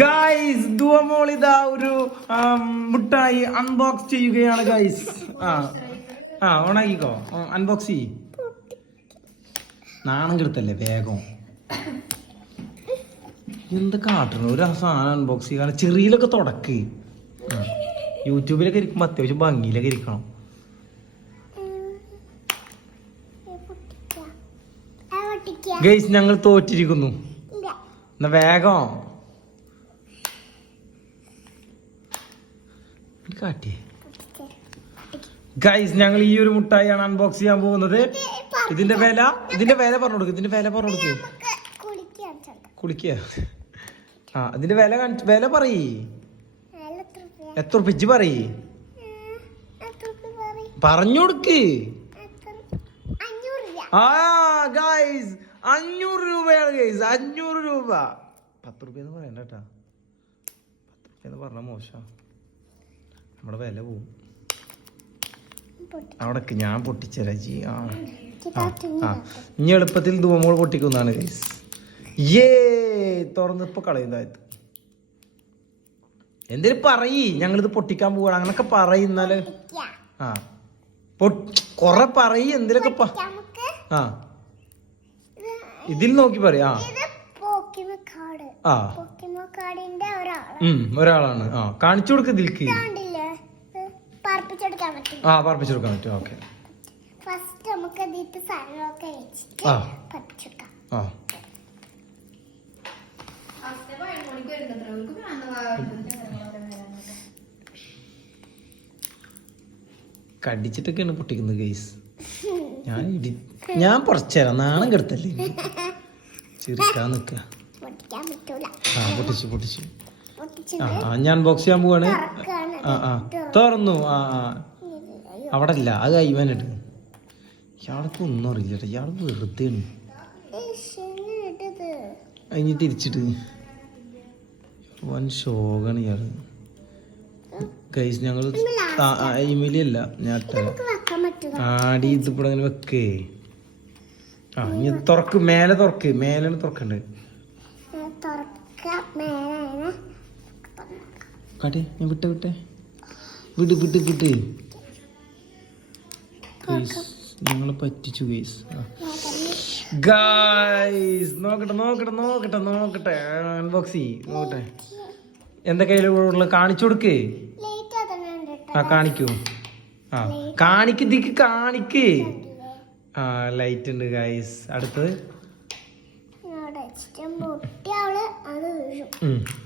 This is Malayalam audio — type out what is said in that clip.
ഗൈസ് ദുവമോൾ ഇതാ ഒരു മുട്ടായി അൺബോക്സ് ചെയ്യുകയാണ് ഗൈസ്. ഓണാക്കിക്കോ, അൺബോക്സ് ചെയ്യ്. നാണം കെടുത്തല്ലേ വേഗം. എന്ത് കാട്ടണം ഒരു സാധനം അൺബോക്സ് ചെയ്യാൻ. ചെറിയിലൊക്കെ തുടക്ക്. യൂട്യൂബിലൊക്കെ ഇരിക്കുമ്പോ അത്യാവശ്യം ഭംഗിയിലൊക്കെ ഇരിക്കണം. ഗൈസ് ഞങ്ങൾ തോറ്റിരിക്കുന്നു. എന്നാ വേഗം കാട്ടിയേ. ഗൈസ് ഞങ്ങൾ ഈ ഒരു മുട്ടായിയാണ് അൺബോക്സ് ചെയ്യാൻ പോകുന്നത്. ഇതിന്റെ വില പറഞ്ഞു കൊടുക്കും. ഇതിന്റെ വില പറഞ്ഞു കൊടുക്ക്. കുളിക്കുക. ഇതിന്റെ വില പറയ്. എത്ര ഉറുപ്പിച്ച് പറയ്, പറഞ്ഞു കൊടുക്ക്. ഗൈസ് 500 രൂപയാണ് ഗൈസ്, 500 രൂപ. 10 രൂപയെന്ന് പറയണ്ട കേട്ടാ. 10 രൂപയെന്ന് പറഞ്ഞ മോശം, നമ്മുടെ വില പോവും. അവിടെ ഞാൻ പൊട്ടിച്ചരാ ജി. ഇനി എളുപ്പത്തിൽ ധൂമോൾ പൊട്ടിക്കുന്നതാണ് ഗൈസ്. തുറന്ന് ഇപ്പൊ കളയുന്നതായത്. എന്തേലും പറയ്, ഞങ്ങളിത് പൊട്ടിക്കാൻ പോവാണ് അങ്ങനൊക്കെ പറയുന്നാല്. കൊറേ പറയ് എന്തേലൊക്കെ. ഇതിൽ നോക്കി പറയാ. ഒരാളാണ്. കാണിച്ചു കൊടുക്ക. ഇതിൽക്ക് പറപ്പിച്ചെടുക്കാൻ പറ്റും. ഓക്കെ, ഫസ്റ്റ് നമുക്ക് ഇതിന്റെ സാധനങ്ങളൊക്കെ വെച്ചിട്ട് പറപ്പിച്ചെടുക്കാം. കടിച്ചിട്ടൊക്കെയാണ് പൊട്ടിക്കുന്നത് ഗൈസ്. ഞാൻ കുറച്ചേരാം, നാണം കെടുത്തല്ലേ. ചെറുക്കാൻ നിക്ക. പൊട്ടിച്ചു. ഞാൻ അൺബോക്സ് ചെയ്യാൻ പോവാണ്. തുറന്നു. അവിടെ ഇല്ല, അത് കൈവാനിട്ട്. ഇയാൾക്ക് ഒന്നും അറിയില്ല. ഇയാൾ വെറുതെ അതിന് തിരിച്ചിട്ട് വൻ ഷോകാണ് ഇയാള്. ഗൈസ് ഞങ്ങൾ ഇമിലിയല്ല ഞാൻ ആടി ഇതിപ്പോ അങ്ങനെ വെക്കേ. ഇനി തുറക്ക്. മേലെ തുറക്ക്. മേലാണ് തുറക്കണ്ടേ. കാട്ടെ. ഞാൻ വിട്ടെ വിട്. ഞങ്ങളെ പറ്റിച്ചു ഗൈസ്. നോക്കട്ടെ അൺബോക്സ് നോക്കട്ടെ. എന്തൊക്കെയുള്ള കാണിച്ചു കൊടുക്കേ. കാണിക്കൂ. കാണിക്ക്. ലൈറ്റ് ഉണ്ട് ഗൈസ്. അടുത്തത്